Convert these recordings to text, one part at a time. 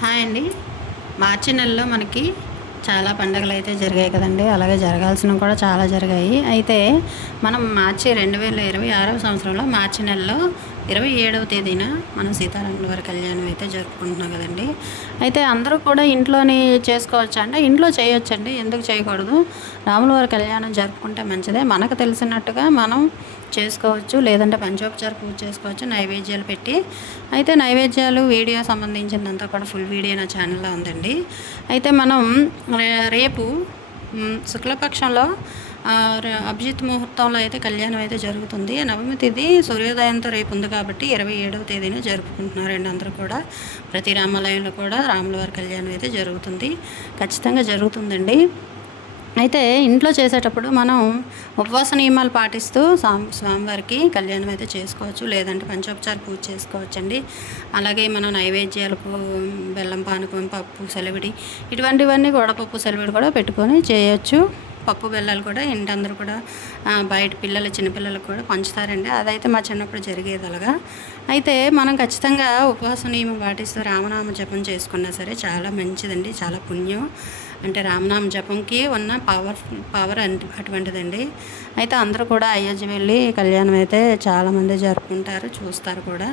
Hi అండి. మార్చి నెలలో మనకి చాలా పండుగలు అయితే జరిగాయి కదండి. అలాగే జరగాల్సినవి కూడా చాలా జరిగాయి. అయితే మనం మార్చి 2026వ సంవత్సరంలో మార్చి నెలలో 27వ తేదీన మనం సీతారాముల వారి కళ్యాణం అయితే జరుపుకుంటున్నాం కదండి. అయితే అందరూ కూడా ఇంట్లోని చేసుకోవచ్చా అంటే ఇంట్లో చేయొచ్చండి, ఎందుకు చేయకూడదు? రాముల వారి కళ్యాణం జరుపుకుంటే మంచిదే. మనకు తెలిసినట్టుగా మనం చేసుకోవచ్చు, లేదంటే పంచోపచార పూజ చేసుకోవచ్చు నైవేద్యాలు పెట్టి. అయితే నైవేద్యాలు వీడియో సంబంధించిందంతా కూడా ఫుల్ వీడియో నా ఛానల్లో ఉందండి. అయితే మనం రేపు శుక్లపక్షంలో అభిజిత్ ముహూర్తంలో అయితే కళ్యాణం అయితే జరుగుతుంది. నవమి తిథి సూర్యోదయంతో రేపు ఉంది కాబట్టి 27వ తేదీన జరుపుకుంటున్నారండి అందరూ కూడా. ప్రతి రామాలయంలో కూడా రాముల వారి కళ్యాణం అయితే జరుగుతుంది, ఖచ్చితంగా జరుగుతుందండి. అయితే ఇంట్లో చేసేటప్పుడు మనం ఉపవాస నియమాలు పాటిస్తూ స్వామివారికి కళ్యాణం అయితే చేసుకోవచ్చు, లేదంటే పంచోపచార పూజ చేసుకోవచ్చండి. అలాగే మనం నైవేద్యాలకు బెల్లం పానకం, పప్పు సెలవిడి, ఇటువంటివన్నీ కూడా పప్పు సెలవిడి కూడా పెట్టుకొని చేయొచ్చు. పప్పు బెల్లాలు కూడా ఇంటందరూ కూడా బయట పిల్లలు చిన్నపిల్లలకు కూడా పంచుతారండి. అదైతే మా చిన్నప్పుడు జరిగేది అలాగా. అయితే మనం ఖచ్చితంగా ఉపవాస నియమం పాటిస్తూ రామనామ జపం చేసుకున్నా సరే చాలా మంచిదండి, చాలా పుణ్యం. అంటే రామనామ జపంకి ఉన్న పవర్ అటువంటిదండి. అయితే అందరూ కూడా అయోధ్య వెళ్ళి కళ్యాణం అయితే చాలామంది జరుపుకుంటారు, చూస్తారు కూడా.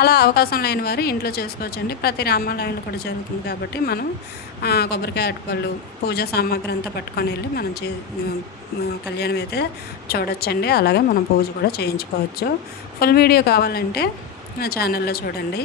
అలా అవకాశం లేని వారు ఇంట్లో చేసుకోవచ్చండి. ప్రతి రామాలయంలో కూడా జరుగుతుంది కాబట్టి మనం కొబ్బరికాయ అరటిపళ్ళు పూజా సామాగ్రి అంతా పట్టుకొని వెళ్ళి మనం కళ్యాణం అయితే చూడొచ్చండి. అలాగే మనం పూజ కూడా చేయించుకోవచ్చు. ఫుల్ వీడియో కావాలంటే నా ఛానల్లో చూడండి.